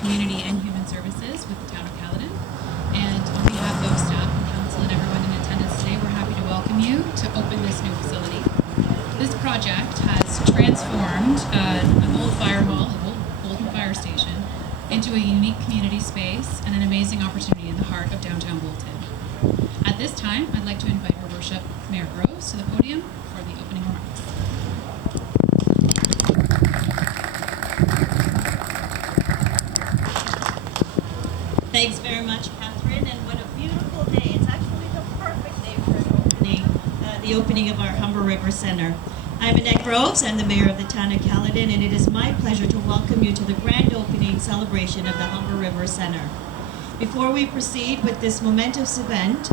Community and Human Services with the Town of Caledon. And on behalf of staff and council and everyone in attendance today, we're happy to welcome you to open this new facility. This project has transformed an old fire hall, an old Bolton fire station, into a unique community space and an amazing opportunity in the heart of downtown Bolton. At this time, I'd like to invite Her Worship Mayor Groves to the podium for the opening remarks. Thanks very much, Catherine, and what a beautiful day. It's actually the perfect day for the opening of our Humber River Center. I'm Annette Groves, I'm the Mayor of the Town of Caledon, and it is my pleasure to welcome you to the grand opening celebration of the Humber River Center. Before we proceed with this momentous event,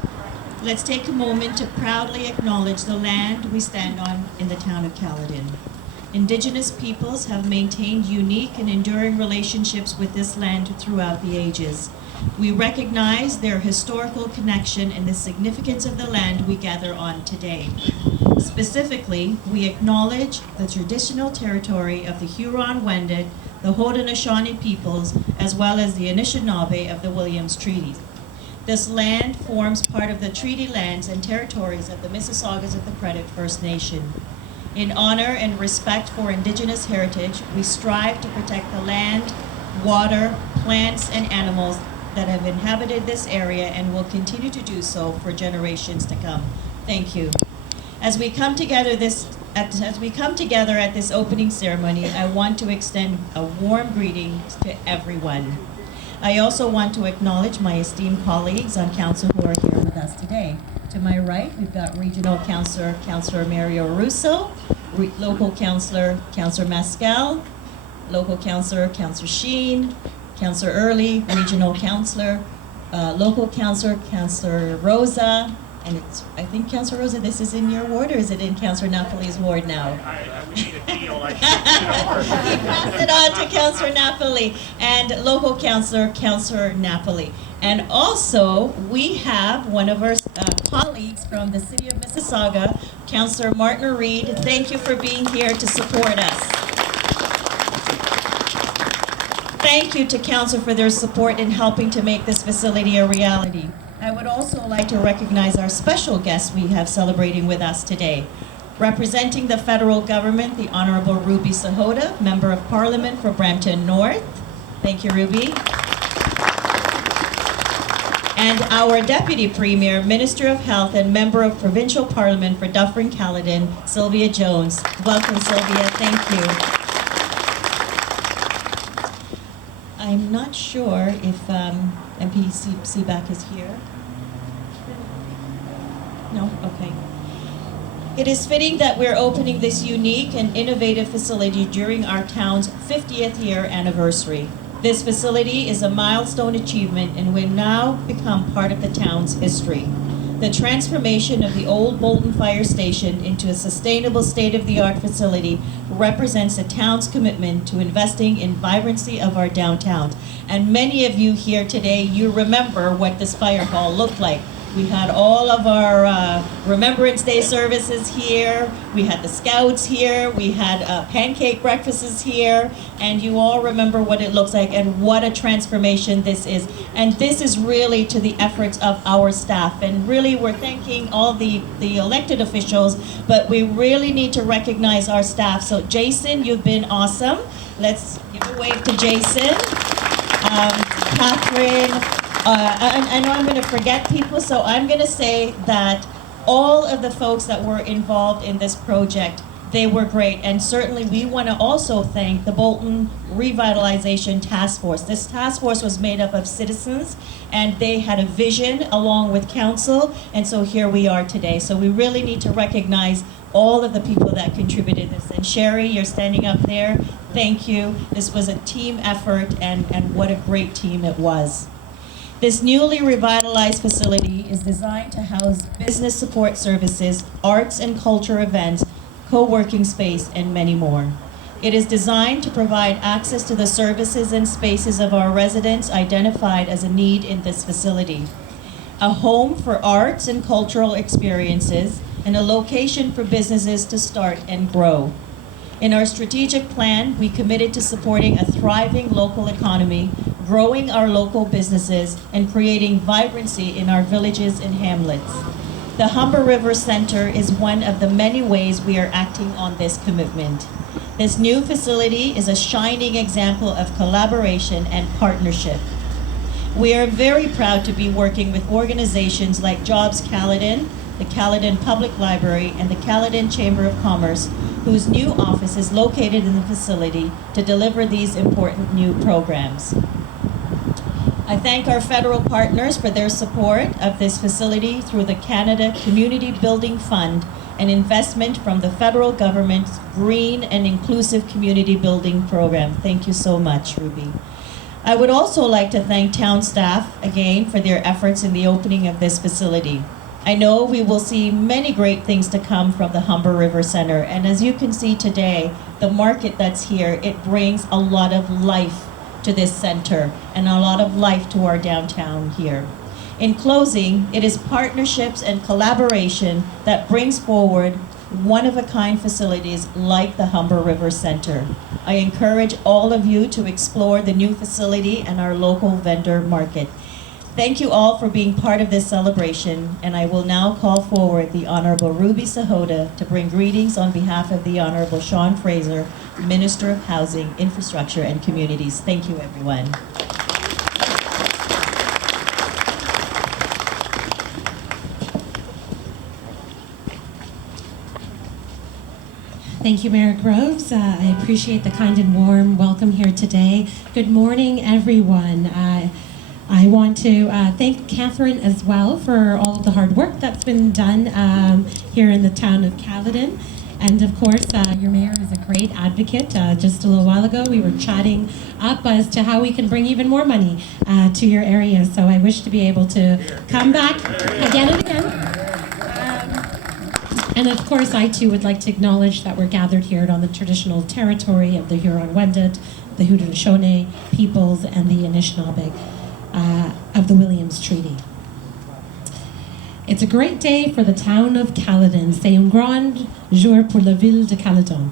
let's take a moment to proudly acknowledge the land we stand on in the Town of Caledon. Indigenous peoples have maintained unique and enduring relationships with this land throughout the ages. We recognize their historical connection and the significance of the land we gather on today. Specifically, we acknowledge the traditional territory of the Huron-Wendat, the Haudenosaunee peoples, as well as the Anishinaabe of the Williams Treaty. This land forms part of the treaty lands and territories of the Mississaugas of the Credit First Nation. In honor and respect for Indigenous heritage, we strive to protect the land, water, plants, and animals that have inhabited this area and will continue to do so for generations to come. Thank you. As we come together at this opening ceremony, I want to extend a warm greeting to everyone. I also want to acknowledge my esteemed colleagues on council who are here with us today. To my right, we've got Regional Councillor, Councillor Mario Russo, Local Councillor, Councillor Mascal, Local Councillor, Councillor Sheen, Councillor Early, Regional Councillor, Local Councillor, Councillor Rosa, and it's, I think, Councillor Rosa, this is in your ward, or is it in Councillor Napoli's ward now? We need a deal. He passed it on to Councillor Napoli, and Local Councillor, Councillor Napoli. And also, we have one of our colleagues from the City of Mississauga, Councillor Martin Reed. Thank you for being here to support us. Thank you to Council for their support in helping to make this facility a reality. I would also like to recognize our special guests we have celebrating with us today. Representing the federal government, the Honorable Ruby Sahota, Member of Parliament for Brampton North. Thank you, Ruby. And our Deputy Premier, Minister of Health, and Member of Provincial Parliament for Dufferin-Caledon, Sylvia Jones. Welcome, Sylvia. Thank you. I'm not sure if MP Seaback is here. No? Okay. It is fitting that we're opening this unique and innovative facility during our town's 50th year anniversary. This facility is a milestone achievement and will now become part of the town's history. The transformation of the old Bolton Fire Station into a sustainable state-of-the-art facility represents the town's commitment to investing in vibrancy of our downtown. And many of you here today, you remember what this fire hall looked like. We had all of our Remembrance Day services here. We had the Scouts here. We had pancake breakfasts here. And you all remember what it looks like and what a transformation this is. And this is really to the efforts of our staff. And really, we're thanking all the elected officials, but we really need to recognize our staff. So Jason, you've been awesome. Let's give a wave to Jason. Catherine. I know I'm going to forget people, so I'm going to say that all of the folks that were involved in this project, they were great. And certainly we want to also thank the Bolton Revitalization Task Force. This task force was made up of citizens, and they had a vision along with council, and so here we are today. So we really need to recognize all of the people that contributed this. And Sherry, you're standing up there. Thank you. This was a team effort, and what a great team it was. This newly revitalized facility is designed to house business support services, arts and culture events, co-working space, and many more. It is designed to provide access to the services and spaces of our residents identified as a need in this facility. A home for arts and cultural experiences, and a location for businesses to start and grow. In our strategic plan, we committed to supporting a thriving local economy, growing our local businesses, and creating vibrancy in our villages and hamlets. The Humber River Center is one of the many ways we are acting on this commitment. This new facility is a shining example of collaboration and partnership. We are very proud to be working with organizations like Jobs Caledon, the Caledon Public Library, and the Caledon Chamber of Commerce, whose new office is located in the facility to deliver these important new programs. I thank our federal partners for their support of this facility through the Canada Community Building Fund, an investment from the federal government's Green and Inclusive Community Building Program. Thank you so much, Ruby. I would also like to thank town staff again for their efforts in the opening of this facility. I know we will see many great things to come from the Humber River Center, and as you can see today, the market that's here, it brings a lot of life to this center and a lot of life to our downtown here. In closing, it is partnerships and collaboration that brings forward one-of-a-kind facilities like the Humber River Center. I encourage all of you to explore the new facility and our local vendor market. Thank you all for being part of this celebration, and I will now call forward the Honorable Ruby Sahota to bring greetings on behalf of the Honorable Sean Fraser, Minister of Housing, Infrastructure, and Communities. Thank you, everyone. Thank you, Mayor Groves. I appreciate the kind and warm welcome here today. Good morning, everyone. I want to thank Catherine as well for all of the hard work that's been done here in the town of Caledon. And of course, your mayor is a great advocate. Just a little while ago, we were chatting up as to how we can bring even more money to your area. So I wish to be able to come back again and again. And of course, I too would like to acknowledge that we're gathered here on the traditional territory of the Huron-Wendat, the Haudenosaunee peoples, and the Anishinaabe of the Williams Treaty. It's a great day for the town of Caledon. C'est un grand jour pour la ville de Caledon.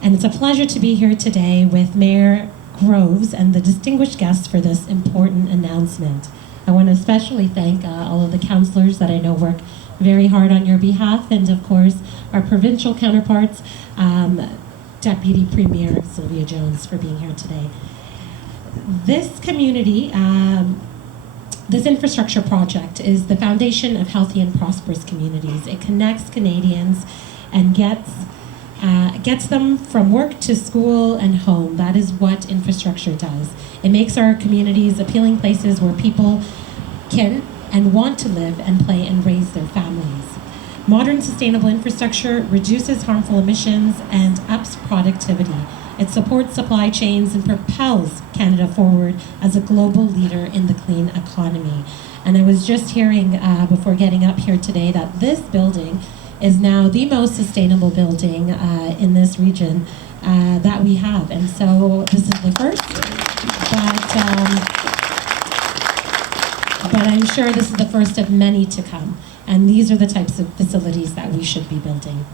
And it's a pleasure to be here today with Mayor Groves and the distinguished guests for this important announcement. I want to especially thank all of the councillors that I know work very hard on your behalf, and of course our provincial counterparts, Deputy Premier Sylvia Jones, for being here today. This community, this infrastructure project is the foundation of healthy and prosperous communities. It connects Canadians and gets them from work to school and home. That is what infrastructure does. It makes our communities appealing places where people can and want to live and play and raise their families. Modern sustainable infrastructure reduces harmful emissions and ups productivity. It supports supply chains and propels Canada forward as a global leader in the clean economy. And I was just hearing before getting up here today that this building is now the most sustainable building in this region that we have. And so this is the first, but I'm sure this is the first of many to come. And these are the types of facilities that we should be building.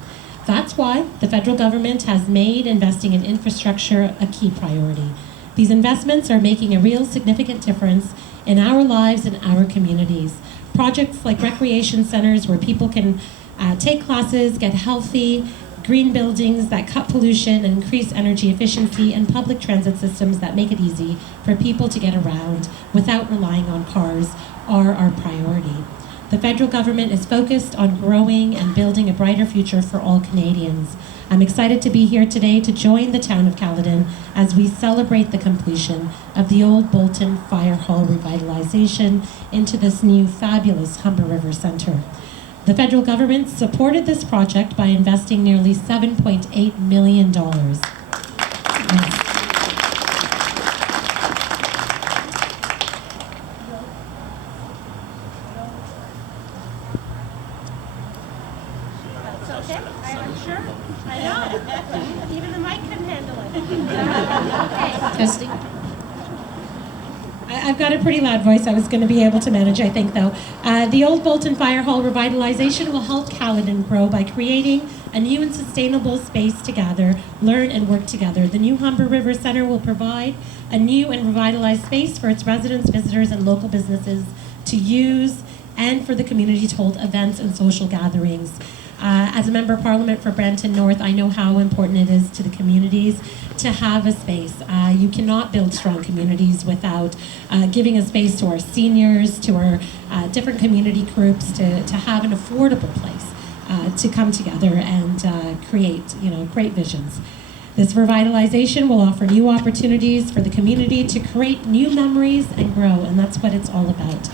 That's why the federal government has made investing in infrastructure a key priority. These investments are making a real significant difference in our lives and our communities. Projects like recreation centers where people can take classes, get healthy, green buildings that cut pollution and increase energy efficiency, and public transit systems that make it easy for people to get around without relying on cars are our priority. The federal government is focused on growing and building a brighter future for all Canadians. I'm excited to be here today to join the town of Caledon as we celebrate the completion of the old Bolton Fire Hall revitalization into this new fabulous Humber River Center. The federal government supported this project by investing nearly $7.8 million. Yes. Okay, I'm sure. I know. Even the mic couldn't handle it. Okay. Testing. I've got a pretty loud voice. I was going to be able to manage, I think, though. The old Bolton Fire Hall revitalization will help Caledon grow by creating a new and sustainable space to gather, learn, and work together. The new Humber River Center will provide a new and revitalized space for its residents, visitors, and local businesses to use, and for the community to hold events and social gatherings. As a member of Parliament for Brampton North, I know how important it is to the communities to have a space. You cannot build strong communities without giving a space to our seniors, to our different community groups, to have an affordable place to come together and create, great visions. This revitalization will offer new opportunities for the community to create new memories and grow, and that's what it's all about.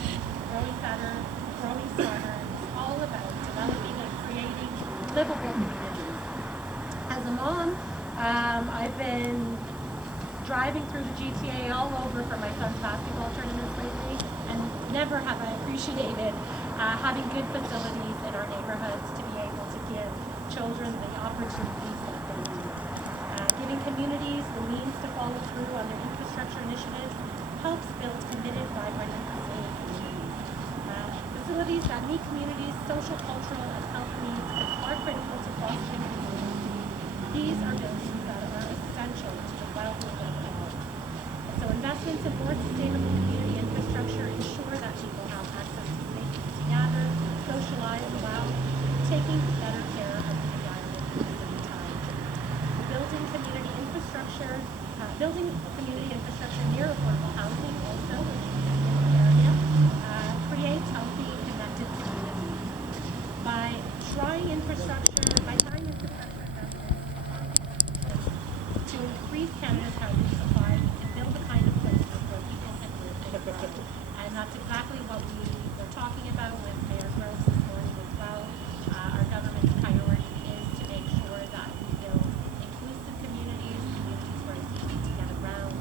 Growing better, growing smarter. It's all about developing and creating livable communities. As a mom, I've been driving through the GTA all over for my son's basketball tournaments lately, and never have I appreciated having good facilities in our neighborhoods to be able to give children the opportunities that they need. Giving communities the means to follow through on their infrastructure initiatives helps build committed, vibrant, and resilient communities. Facilities that meet communities' social, cultural, and health needs are critical to fostering community. These are buildings that are essential to the well-being of all. And so investments in more sustainable community infrastructure ensure that people have access to places to gather, socialize, while taking better care of the environment at the same time. Building community infrastructure near affordable housing also, which is in the area, creates healthy, connected communities. By tying infrastructure investments to increase Canada's housing supply and build the kind of places where people can live and grow. And that's exactly what we were talking about with Mayor Groves this morning as well. Our government's priority is to make sure that we build inclusive communities, communities where it's easy to get around,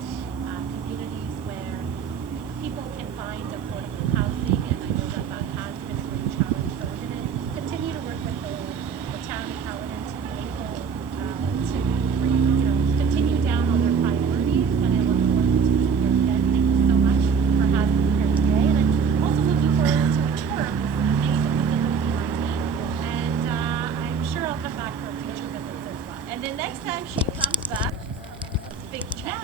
communities where people can find affordable housing, and I know that that has been a great challenge. So we're going to continue to work with the town of Caledon to be able to continue down on their priorities, and I look forward to being here again. Thank you so much for having me here today, and I'm also looking forward to a tour of this amazing facility with my team, and I'm sure I'll come back for future visits as well. And the next time she comes back, it's a big chance.